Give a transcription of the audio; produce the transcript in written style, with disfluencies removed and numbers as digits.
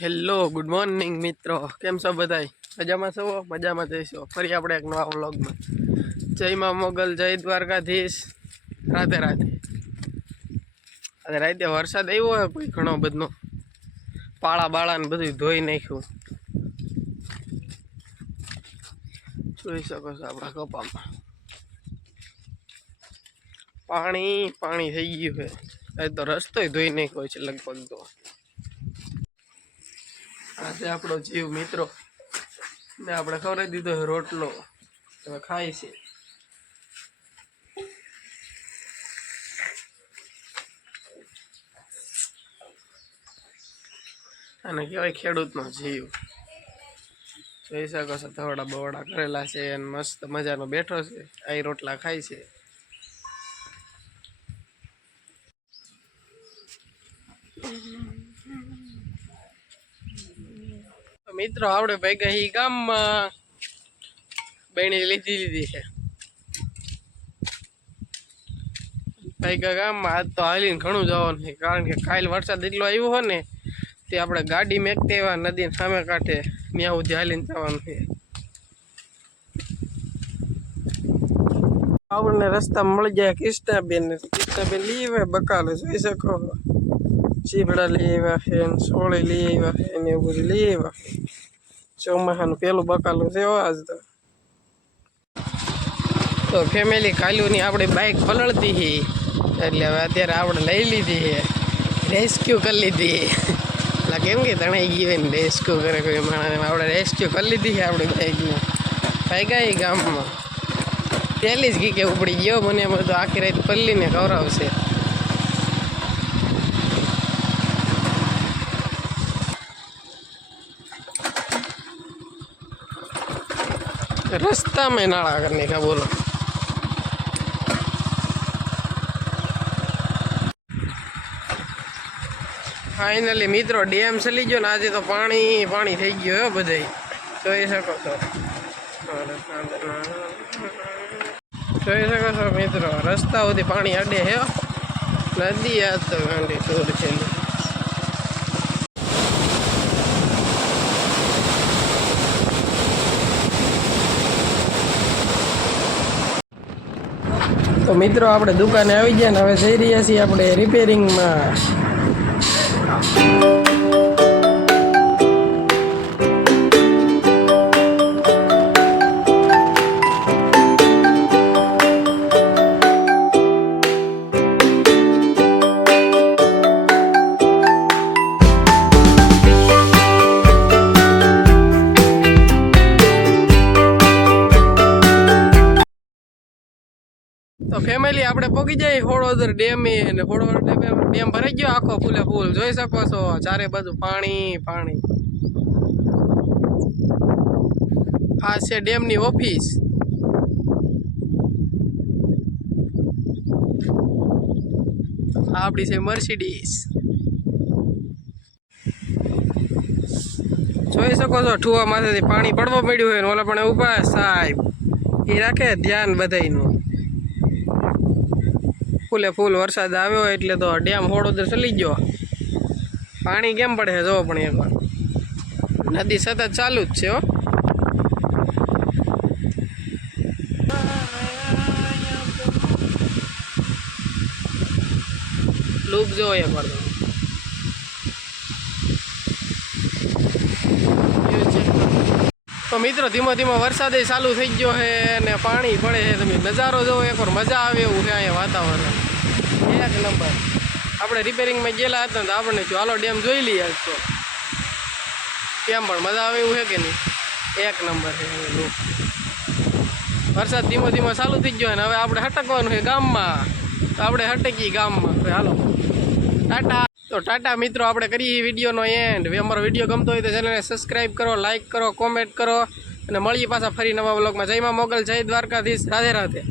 Hello good morning મિત્રો, કેમ છો બધાય? મજામાં છો? મજામાં જઈશું ફરી આપણે એક નવા વ્લોગમાં. જય માં મોગલ, જય દ્વારકાધીશ, રાધે રાધે. આજે રાતે વરસાદ આવ્યો હોય કોઈ ઘણો બધો, પાળા બાળા ને બધું ધોઈ નાખ્યું. જોઈ શકો છો આપણા કપામાં પાણી પાણી થઈ ગયું છે. આજે તો રસ્તો ધોઈ નાખ્યો છે લગભગ. તો આજે આપણો જીવ મિત્રો ને આપણે ખવડાવી દીધો છે રોટલો, હવે ખાય છે. અને કહેવાય ખેડૂતનો જીવ. જોઈ શકો છો થોડા બવડા કરેલા છે અને મસ્ત મજાનો બેઠો છે, આ રોટલા ખાય છે. મિત્રો આપણે ભેગા એ ગામમાં બેણી લીધી છે. ભેગા ગામમાં આજ તો હાલીને ઘણું જવાનું છે, કારણ કે કાલ વરસાદ એટલો આવ્યો હોય ને તે આપણે ગાડી મેકતા એવા નદી સામે કાંઠે ત્યાં સુધી હાલીને જવાનું છે. આપણને રસ્તા મળી જાય કૃષ્ણાબેન લઈ આવ્યા બકાલો, જોઈ શકો. ચીભડા લઈ આવ્યા છે, સોળી લઈ આવ્યા છે ને એવું બધું લઈ આવ્યા છે. ચોમાસાનું પેલું બકાલું છે આજ તો ફેમિલી કાલ્યુની આપણે બાઇક પલળતી હતી, એટલે હવે અત્યારે આપણે લઈ લીધી છે, રેસ્ક્યુ કરી લીધી. એટલે કેમ કે તણાઈ ગઈ હોય ને રેસ્ક્યુ કરે કોઈ માણસ, આપણે રેસ્ક્યુ કરી લીધી છે આપણી બાઇકને. ભાગ્યા ગામમાં પહેલી જ ગીકે ઉપડી ગયો, મને એમ તો આખી રાત પલ્લીને ખવડાવશે. રસ્તામાં નાળા કરી નાખ્યા બોલો. ફાઇનલી મિત્રો ડેમ ચલી ગયો ને આજે તો પાણી પાણી થઈ ગયો બધે, જોઈ શકો છો. જોઈ શકો છો મિત્રો, રસ્તા સુધી પાણી અડે હે, નદી આજ તો ગાંડી દૂર છે. તો મિત્રો આપણે દુકાને આવી ગયા ને હવે જઈ રહ્યા છીએ આપણે રિપેરિંગમાં. તો ફેમિલી આપણે પહોંચી જાય હોળોદર ડેમે, અને હોળોદર ડેમ ભરાઈ ગયો આખો ફૂલે ફૂલ, જોઈ શકો છો ચારે બાજુ પાણી પાણી. આ છે ડેમની ઓફિસ. આપણી છે મર્સિડીઝ, જોઈ શકો છો. ઠુવા માથેથી પાણી પડવા મળ્યું હોય ને ઓલા પણ ઉભા સાહેબ એ રાખે ધ્યાન બધાયનું. ફૂલે ફૂલ વરસાદ આવ્યો એટલે તો ડેમ હોળોદર ચલી ગયો. પાણી કેમ પડે છે જોવો, પણ એકવાર નદી સતત ચાલુ જ છે હો. લૂપ જોવો એકવાર તો મિત્રો ધીમો ધીમો વરસાદ ચાલુ થઈ ગયો છે ને પાણી પડે છે. તમે નજારો જોવો એકવાર, મજા આવે એવું છે અહીંયા વાતાવરણ એક નંબર. આપણે રિપેરિંગમાં ગયેલા હતા તો આપણને જો હાલો ડેમ જોઈ લઈએ આજ તો, કેમ પણ મજા આવે એવું છે કે નહીં, એક નંબર છે. વરસાદ ધીમો ધીમો ચાલુ થઈ ગયો ને હવે આપણે હટકવાનું છે ગામમાં, તો આપણે હટકી ગામમાં. હાલો ટાટા. તો ટાટા મિત્રો, આપણે કરીએ વિડીયોનો એન્ડ. અમારો વિડીયો ગમતો હોય તો ચેનલને સબસ્ક્રાઈબ કરો, લાઇક કરો, કોમેન્ટ કરો, અને મળીએ પાછા ફરી નવા વ્લોગમાં. જય માં મોગલ, જય દ્વારકાધીશ, રાધે રાધે.